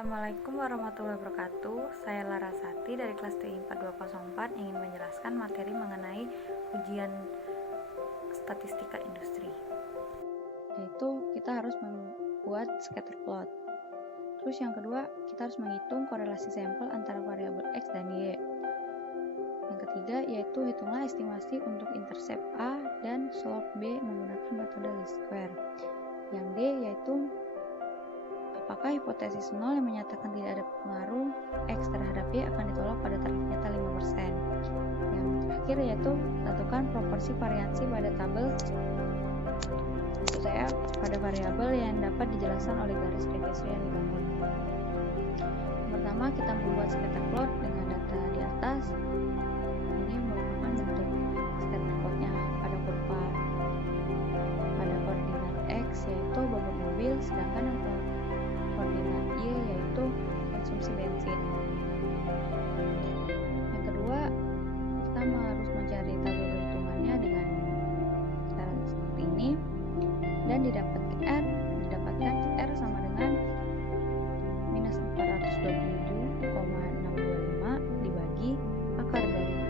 Assalamualaikum warahmatullahi wabarakatuh. Saya Larasati dari kelas TI 4204 ingin menjelaskan materi mengenai ujian statistika industri. Yaitu kita harus membuat scatter plot. Terus yang kedua, kita harus menghitung korelasi sampel antara variabel X dan Y. Yang ketiga yaitu hitunglah estimasi untuk intercept A dan slope B menggunakan metode least square. Yang D yaitu apakah hipotesis 0 yang menyatakan tidak ada pengaruh X terhadap Y akan ditolak pada taraf nyata 5%. Yang terakhir yaitu tentukan proporsi variansi pada tabel pada variabel yang dapat dijelaskan oleh garis regressi yang dibangun. Yang pertama, kita membuat scatter plot dengan data di atas. Ini merupakan bentuk scatter plotnya pada kurva pada koordinat X yaitu bobot mobil, sedangkan koordinat Y yaitu konsumsi bensin. Yang kedua, kita harus mencari tabel perhitungannya dengan cara seperti ini dan didapatkan R sama dengan minus 427,625 dibagi akar dari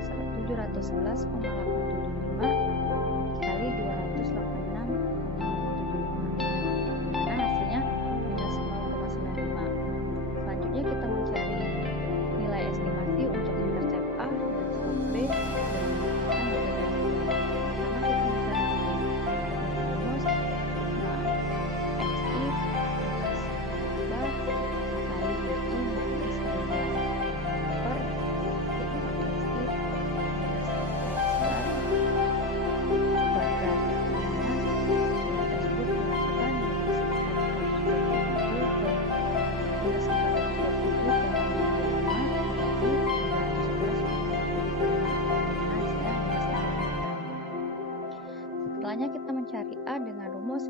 711,875 dikali 286,875. Nah, hasilnya minus 0,95. Selanjutnya kita mencari nilai estimasi untuk intercept A dan slope B dan menggunakan metode Gaussian. Pertama kita mencari rumus XI plus bar kali YI minus 5 per sigma XI minus X bar kuadrat. Nilai tersebut dimasukkan di minus 427,5 dibagi 211,875. Setelahnya kita mencari A dengan rumus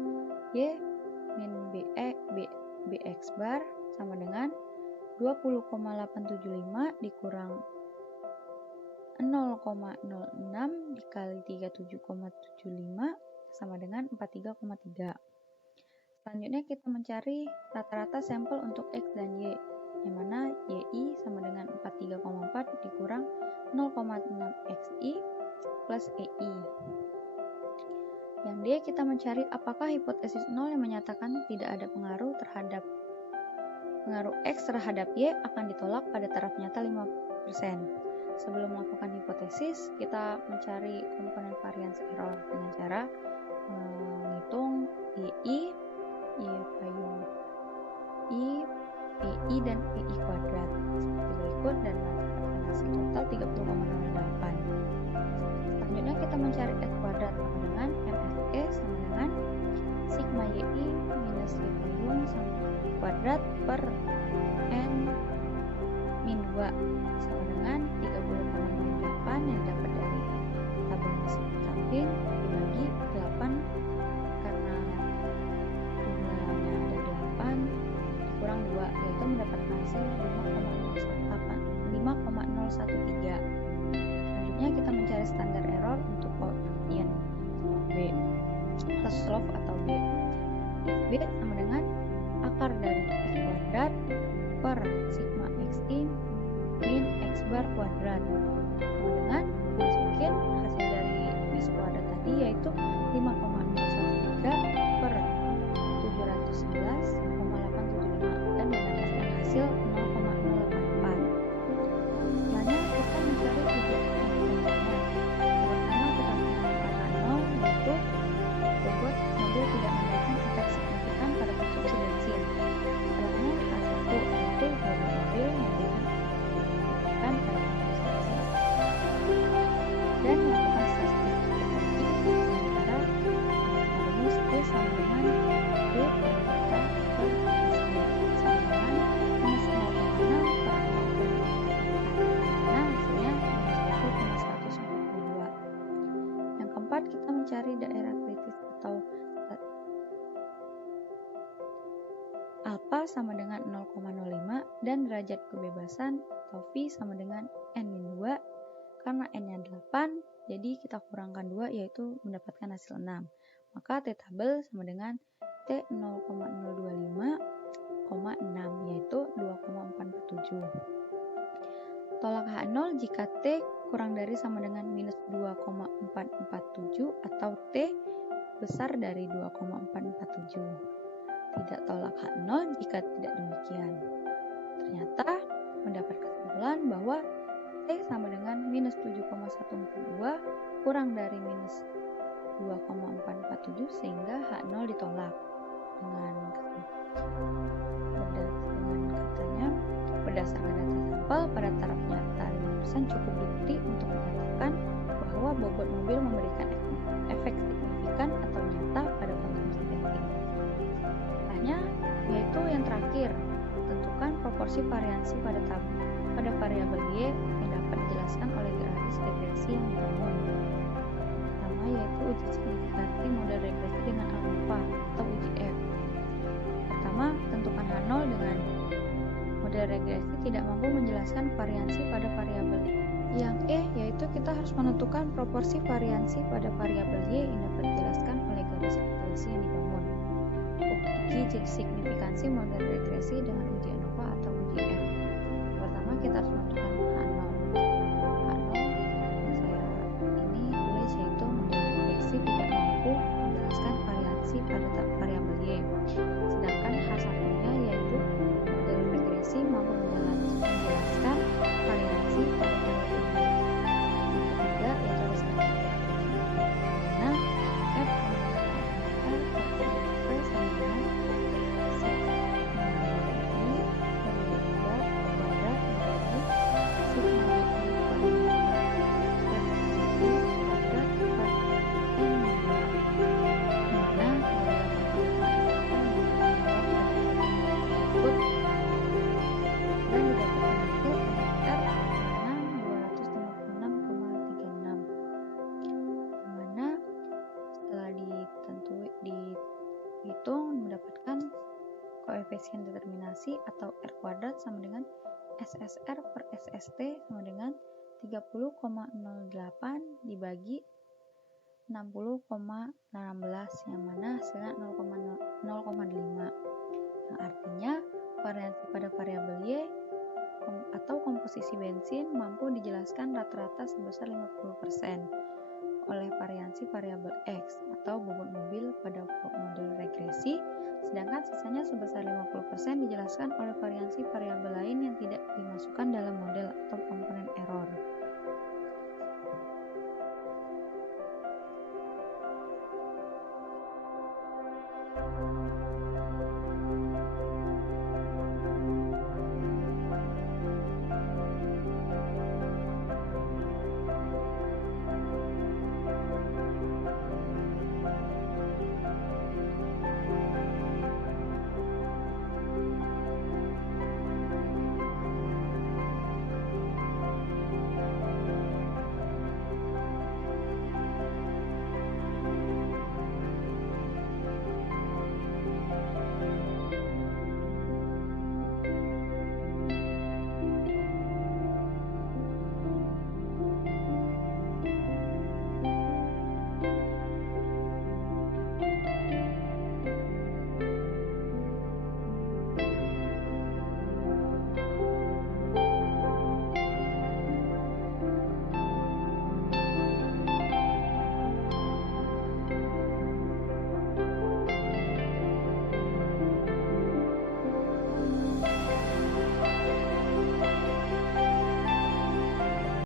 Y min BX bar sama dengan 20,875 dikurang 0,06 dikali 37,75 sama dengan 43,3. Selanjutnya kita mencari rata-rata sampel untuk X dan Y, yang mana YI sama dengan 43,4 dikurang 0,6 XI plus EI. Yang D kita mencari apakah hipotesis 0 yang menyatakan tidak ada pengaruh X terhadap Y akan ditolak pada taraf nyata 5%. Sebelum melakukan hipotesis, kita mencari komponen variance error dengan cara menghitung YI, Y payung I, PI dan PI kuadrat seperti berikut dan mendapatkan hasil total 30,08. Selanjutnya kita mencari S kuadrat sama dengan MSE sama dengan sigma YI minus Y payung sama kuadrat per N min 2 sama dengan 30,08 yang dapat dari tabel samping dibagi 8 karena jumlahnya ada 8 kurang 2 yaitu mendapatkan hasil 5,013. Selanjutnya kita mencari standar error untuk koefisien B plus slope atau B. B sama dengan akar dari X kuadrat per sigma XI min X bar kuadrat sama dengan masukin hasil dari X kuadrat tadi yaitu 5,013 per 711,875 dan mendapatkan hasil 0,084. Selanjutnya kita mencari titik selanjutnya. Pertama kita menggunakan 0 yaitu bobot mobil tidak memberikan efek signifikan pada konsumsi bensin. Setelahnya A1 yaitu bobot mobil memberikan efek signifikan pada konsumsi bensin. Dan melakukan statistik efektif dengan cara rumus D sama dengan D per delta per SB sama dengan minus 0,6 per 0,4. Nah, hasilnya minus 1,142. Yang keempat, kita mencari daerah kritis atau alpha sama dengan 0,05 dan derajat kebebasan atau V sama dengan N-2. Karena N-nya 8, jadi kita kurangkan 2 yaitu mendapatkan hasil 6. Maka T tabel sama dengan T 0,025,6 yaitu 2,0 Tolak H0 jika T kurang dari sama dengan minus 2,447 atau T besar dari 2,447. Tidak tolak H0 jika tidak demikian. Ternyata mendapat kesimpulan bahwa T sama dengan minus 7,142 kurang dari minus 2,447 sehingga H0 ditolak. Dengan katanya, berdasarkan data sampel pada taraf nyata 5% cukup bukti untuk mengatakan bahwa bobot mobil memberikan efek signifikan atau nyata pada konsumsi bensin. Setelahnya, yaitu yang terakhir, tentukan proporsi variansi pada variabel Y yang dapat dijelaskan oleh grafis regresi yang dibangun. Pertama yaitu uji signifikansi model regresi dengan alfa atau uji F. Pertama, tentukan H0 dengan model regresi tidak mampu menjelaskan variansi pada variabel. Yang E yaitu kita harus menentukan proporsi variansi pada variabel Y yang dapat dijelaskan oleh garis regresi yang dibangun. Uji signifikansi model regresi dengan uji ANOVA atau uji F. Pertama kita harus menentukan H0. Ini tulis yaitu model regresi tidak mampu menjelaskan variansi pada variabel Y. Sedangkan H1-nya yaitu model regresi mampu menjelaskan variansi pada variabel Y. Yang ketiga yaitu resiko. Nah, F sama dengan sigma I per 2 kuadrat dibagi sigma koefisien determinasi atau R kuadrat sama dengan SSR per SST sama dengan 30,08 dibagi 60,16 yang mana hasilnya 0,5 yang artinya variansi pada variabel Y atau komposisi bensin mampu dijelaskan rata-rata sebesar 50% oleh variansi variabel X atau bobot mobil pada model regresi, sedangkan sisanya sebesar 50% dijelaskan oleh variansi variabel lain yang tidak dimasukkan dalam model atau komponen error.